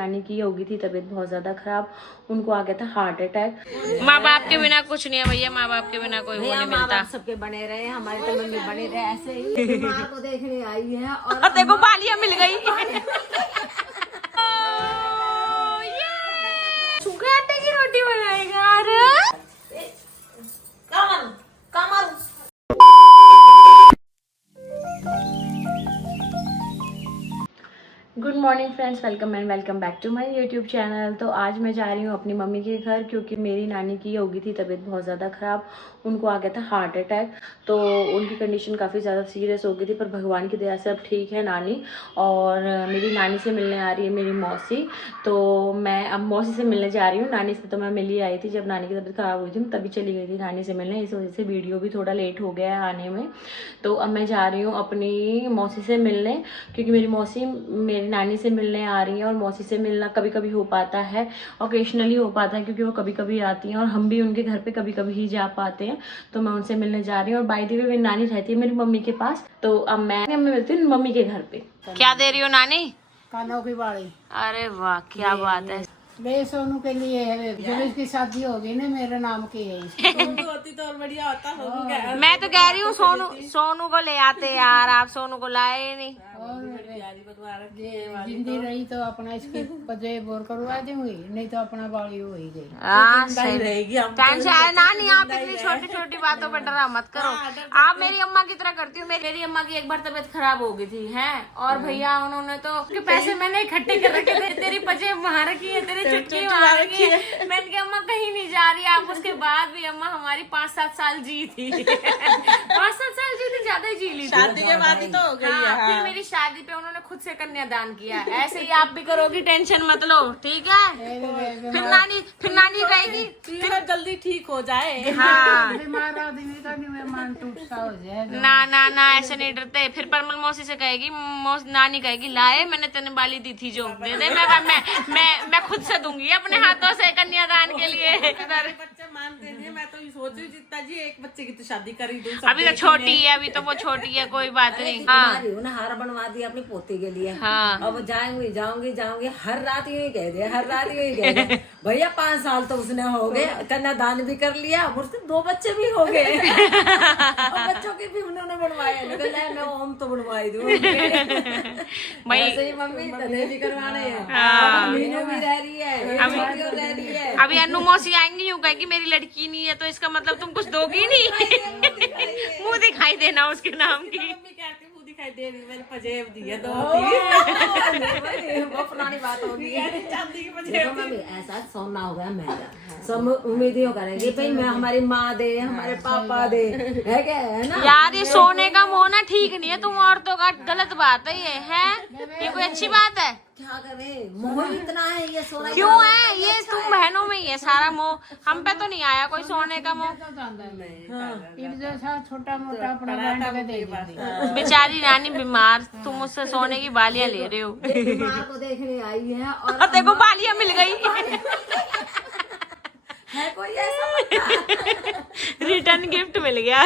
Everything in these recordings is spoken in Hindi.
नानी की हो गई थी तबीयत बहुत ज़्यादा ख़राब, उनको आ गया था हार्ट अटैक। माँ बाप के बिना कुछ नहीं है भैया, माँ बाप के बिना कोई वो नहीं मिलता। सबके बने रहे, हमारे तो मम्मी बने रहे ऐसे ही। माँ को देखने आई है और देखो बालियां मिल गई। सूखे आटे की रोटी बनाएगा। Good morning friends, welcome and welcome back to my YouTube channel. तो आज मैं जा रही हूँ अपनी मम्मी के घर क्योंकि मेरी नानी की हो गई थी तबीयत बहुत ज़्यादा ख़राब, उनको आ गया था हार्ट अटैक। तो उनकी कंडीशन काफ़ी ज़्यादा सीरियस हो गई थी, पर भगवान की दया से अब ठीक है नानी। और मेरी नानी से मिलने आ रही है मेरी मौसी, तो मैं अब मौसी से मिलने जा रही हूँ। नानी से तो मैं मिल ही आई थी, जब नानी की तबीयत ख़राब हुई थी तभी चली गई थी नानी से मिलने, इस वजह से वीडियो भी थोड़ा लेट हो गया है आने में। तो अब मैं जा रही हूँ अपनी मौसी से मिलने, क्योंकि मेरी मौसी मेरी नानी से मिलने आ रही हैं। और मौसी से मिलना कभी कभी हो पाता है, ओकेशनली हो पाता है, क्योंकि वो कभी कभी आती हैं और हम भी उनके घर पे कभी कभी ही जा पाते हैं। तो मैं उनसे मिलने जा रही हूँ। और बाय द वे मेरी नानी रहती है मेरी मम्मी के पास, तो अब मैं मिलती हूँ मम्मी के घर पे। क्या दे रही हो नानी? कानों की बाड़ी। अरे वाह, क्या बात है। वे सोनू के लिए है, जब इसकी शादी होगी ना मेरे नाम की है। होती तो और बढ़िया होता। मैं तो कह रही हूँ सोनू को ले आते यार, आप सोनू को लाए ही नहीं। जिंदी रही तो अपना इसकी पजे बोर करवा दूंगी, नहीं तो अपना बाड़ी हो ही गई। हाँ सही रहेगी। टेंशन नानी, आप इतनी छोटी छोटी बातों पर डरा मत करो। आप मेरी अम्मा की तरह करती हूँ। मेरी अम्मा की एक बार तबीयत खराब हो गई थी है, और भैया उन्होंने तो पैसे मैंने इकट्ठे कर रखे थे। तेरी पजे वहाँ रखी है, तेरी चुटकी वहाँ रखी है। मैंने कहा अम्मा कहीं नहीं जा रही आप। उसके बाद भी अम्मा हमारी 5-7 साल जी थी। 5-7 साल जी थी, ज्यादा ही जी ली थी। शादी के बाद ही तो हो गई है। फिर मेरी शादी पे उन्होंने खुद से कन्यादान किया। ऐसे ही आप भी करोगी, टेंशन मत लो, ठीक है। फिर नानी कहेगी जल्दी ठीक हो जाए। हाँ बीमार आदमी का मन टूटता हो जाए। ना ऐसे नहीं डरते। फिर परमल मौसी से कहेगी, नानी कहेगी लाए मैंने तेने बाली दी थी जो दे दे, मैं खुद से दूंगी अपने हाथों से कन्यादान के लिए। बच्चे मानते नहीं, मैं तो सोच रही जितना जी एक बच्चे की तो शादी कर ही दूं। अभी तो छोटी है, अभी तो वो छोटी है, कोई बात नहीं। हाँ हार बनवा दिया अपनी पोती के लिए। हाँ अब जाऊंगी हर रात यही कह दे भैया 5 साल तो उसने हो गए, कन्यादान भी कर लिया, मुझसे 2 बच्चे भी हो गए। और बच्चों के भी उन्होंने बनवाए, मैं ओम तो बनवाई दूं। भाई मम्मी तने भी करवाने हैं। हाँ। मीनू भी रह रही है, अभी अनु मौसी आएंगी, यूँ कहेगी मेरी लड़की नहीं है, तो इसका मतलब तुम कुछ दोगी नहीं। मुंह दिखाई देना उसके नाम की। मुँह दिखाई दे रही, मैंने पजेब दिए 2। वो पुरानी बात होगी। चांदी की पजेब। देखो मम्मी ऐसा सोना हो गया मेरा, सब उम्मीदियों करेंगे भाई मैं हमारी माँ दे, हमारे पापा दे, है क्या, है ना यार ये सोने का मोह ना ठीक नहीं है, तुम औरतों का गलत बात है ये है। ये कोई अच्छी बात है? क्या करें, मोह इतना है ये सोना। क्यों है ये? तुम बहनों में ही है सारा मोह, हम पे तो नहीं आया कोई सोने का मोह। छोटा मोटा अपना बांट के दे देती। बेचारी रानी बीमार, तुम मुझसे सोने की बालियां ले रहे हो। माँ को देखने आई है और देखो बालियां मिल गई। है कोई ऐसा रिटर्न गिफ्ट मिल गया।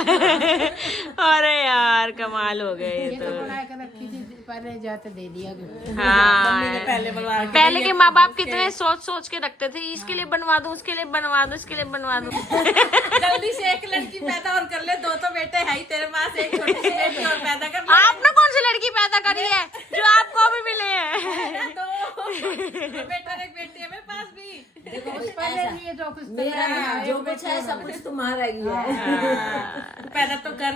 अरे यार कमाल हो गए ये तो। बना के रखी थी, पहले जाते दे दिया। हाँ पहले बनवा पहले के माँ बाप कितने सोच के रखते थे, इसके लिए बनवा दो, उसके लिए बनवा दो, इसके लिए बनवा दो। जल्दी से एक लड़की पैदा और कर ले, 2 तो बेटे है ही तेरे पास, एक छोटी सी बेटी और पैदा कर ले। आपने कौन सी लड़की पैदा करी है जो आपको भी मिले हैं? 2 बेटा और एक बेटी है मेरे पास भी। देखो पहले लिए तो कुछ मेरा जो कुछ है सब कुछ तुम्हारा ही है। पैदा तो कर।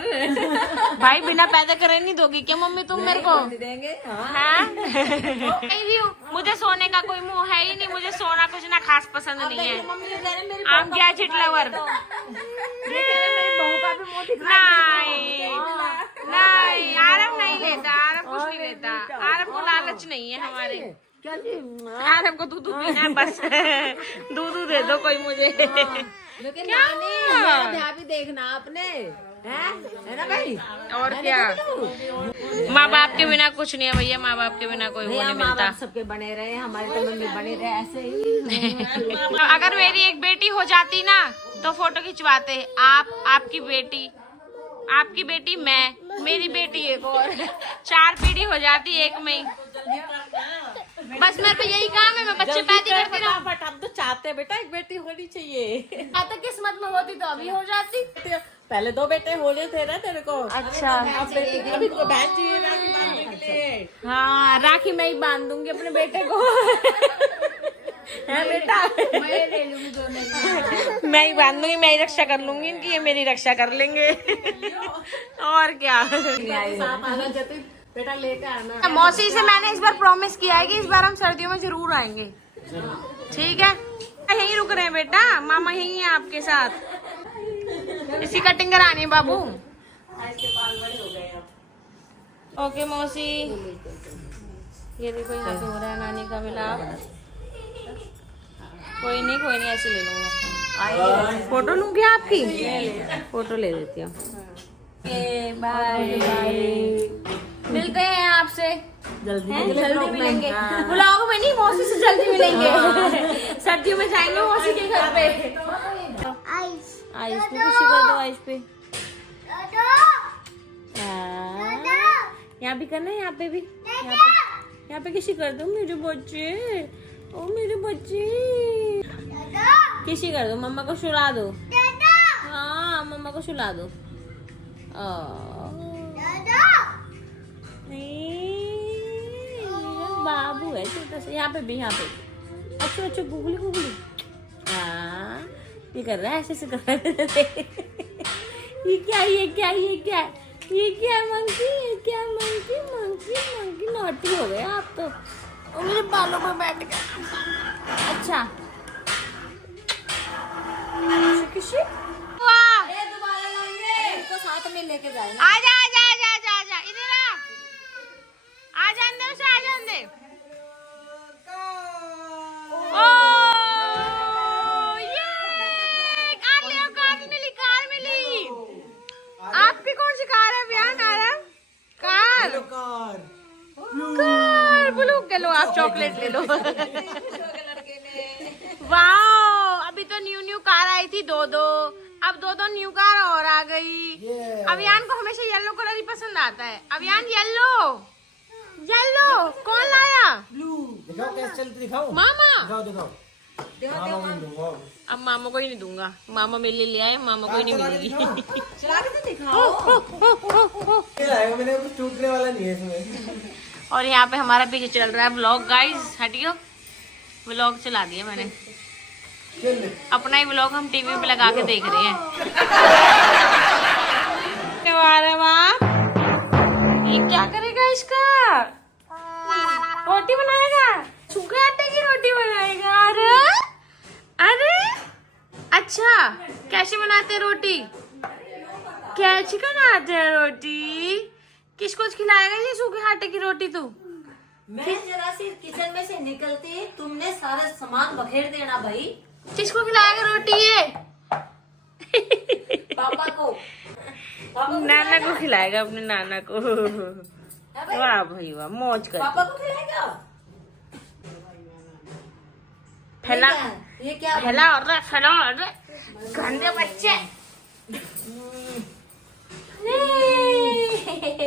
भाई बिना पैदा करे नहीं दोगी क्या मम्मी तुम मेरे को? देंगे हाँ? मुझे सोने का कोई मुंह है ही नहीं, मुझे सोना कुछ ना खास पसंद नहीं है। I'm gadget lover। नहीं आरब नहीं लेता, आरब कुछ नहीं लेता, आरब को लालच नहीं है हमारे। आरब को दूध पीना है बस। दूध दे दो कोई मुझे। लेकिन नानी भी देखना आपने, है ना भाई? और क्या, माँ बाप के बिना कुछ नहीं है भैया, माँ बाप के बिना कोई वो नहीं मिलता। सबके बने रहे, हमारे तो मम्मी बने रहे ऐसे ही। अगर मेरी एक बेटी हो जाती ना तो फोटो खिंचवाते, आपकी बेटी मैं, मेरी बेटी एक और, 4 पीढ़ी हो जाती एक में ही। बस मेरे पे यही काम है, मैं बच्चे पैदा करती रहूं। बट हम तो चाहते हैं बेटा एक बेटी होनी चाहिए। तो किस्मत में होती तो अभी हो जाती। पहले 2 बेटे होने थे ना तेरे को। अच्छा अब बेटी अभी तो बहन चाहिए राखी बांधने के लिए। हाँ, राखी मैं ही बांध दूंगी अपने बेटे को। है बेटा, मैं ले लूंगी दोनों। मैं ही बांध दूंगी, मैं ही रक्षा कर लूंगी इनकी, ये मेरी रक्षा कर लेंगे। और क्या। साथ आना जतिन बेटा लेके आना। मौसी से मैंने इस बार प्रॉमिस किया है कि इस बार हम सर्दियों में जरूर आएंगे। ठीक है, यहीं रुक रहे हैं बेटा, मामा यहीं है आपके साथ। इसकी कटिंग करानी है बाबू। ओके मौसी, ये देखो यहाँ पे हो रहा है नानी का मिलाप। कोई नहीं ऐसे ले लूंगा। फोटो लूं क्या आपकी? फोटो ले लेती हूँ। बाय मिलते हैं आपसे जल्दी मिलेंगे। ब्लॉग में नहीं, मौसी से जल्दी मिलेंगे। सर्दियों में जाएंगे मौसी के घर पे। आयुष पे खुशी कर दो, आयुष पे। यहाँ भी करना है, यहाँ पे भी, यहाँ पे किसी कर दो मेरे बच्चे। ओ मेरे बच्चे, किसी कर दो, मम्मा को सुला दो। हाँ मम्मा को सुला दो। बाबू है छोटा सा। यहाँ पे भी, यहाँ पे। अच्छा गुगली। हाँ ये कर रहा है, ऐसे कर रहा है। ये क्या मंकी नॉटी हो गए आप तो। और मेरे बालों पर बैठ गया। अच्छा किसी साथ में लेके जाएंगे। आजा इधर आ जाने दे उसे, आ जाने दे। ओ ये कार मिली। आपकी कौन सी कार है बयान आ रहा? कार ब्लू के लो, आप चॉकलेट ले लो। वाओ, अभी तो न्यू कार आई थी 2-2, अब 2-2 न्यू कार और आ गई। अभियान को हमेशा येलो कलर ही पसंद आता है। अभियान येलो कौन लाया? दिखाओ कैसे चलती, दिखाओ मामा। दिखाओ। अब मामा को ही नहीं दूंगा, मामा मेरे लिए ले आए, मामा को ही नहीं मिलेगी। मैंने कुछ टूटने वाला नहीं है इसमें। और यहाँ पे हमारा पीछे चल रहा है व्लॉग। गाइस हटियो, व्लॉग चला दिया मैंने। अपना ही व्लॉग हम टीवी पे लगा के देख रहे हैं। ये क्या करेगा इसका? रोटी बनाएगा, सूखे आटे की रोटी बनाएगा। अरे अच्छा, कैसे बनाते हैं रोटी? कैसे बनाते हैं रोटी? किसको खिलाएगा ये सूखे आटे की रोटी? तू मैं जरा सी किचन में से निकलती, तुमने सारा सामान बखेर देना भाई। किसको खिलाएगा रोटी ये? पापा को नाना को खिलाएगा, अपने नाना को। वाह भाई वाह, मौज कर। पापा को खिलाएगा। फैला ये क्या फैला और गंदे बच्चे।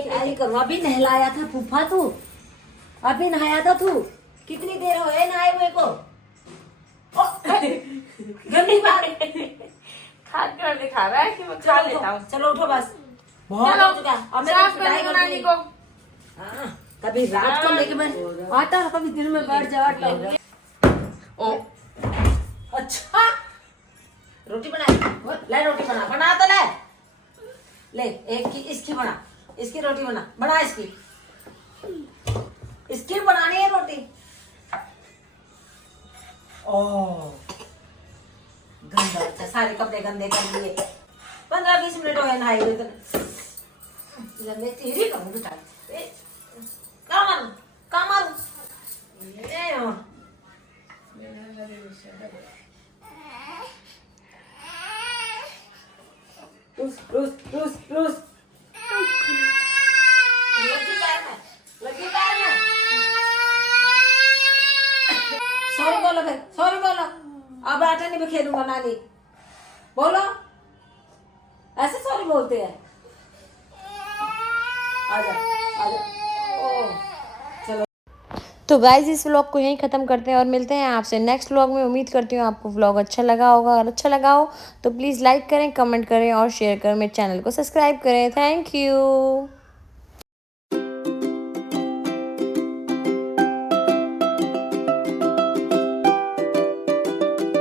क्या ही करूं, अभी नहलाया था फूफा तू, अभी नहाया था तू। कितनी देर हो गई नहाए हुए को? गंदी बात। खा दिखा रहा है कि मैं खा लेता हूँ। चलो उठो बस, चलो हो चुका। अब मैं साफ पिटाई कर कर नानी दूंगी। को। हाँ, कभी रात को लेके मैं आता, कभी दिन में बैठ जाता। ओ अच्छा रोटी बना, ले रोटी बना तो ले एक की इसकी बना, इसकी रोटी बना इसकी बनानी है रोटी। गंदा अच्छा, सारे कपड़े गंदे कर लिए। 15-20 मिनट हो गए नहाए हुए तो तेरी कहूँ बेटा काम मारू। रूस लगी पैर में। सॉरी बोलो, अब आटा नहीं बिखेरूंगा नानी, बोलो। ऐसे सॉरी बोलते हैं। आजा ओ चलो। तो गाइज इस व्लॉग को यहीं ख़त्म करते हैं और मिलते हैं आपसे नेक्स्ट व्लॉग में। उम्मीद करती हूँ आपको व्लॉग अच्छा लगा होगा, और अच्छा लगा हो तो प्लीज़ लाइक करें, कमेंट करें और शेयर करें, मेरे चैनल को सब्सक्राइब करें। Thank you.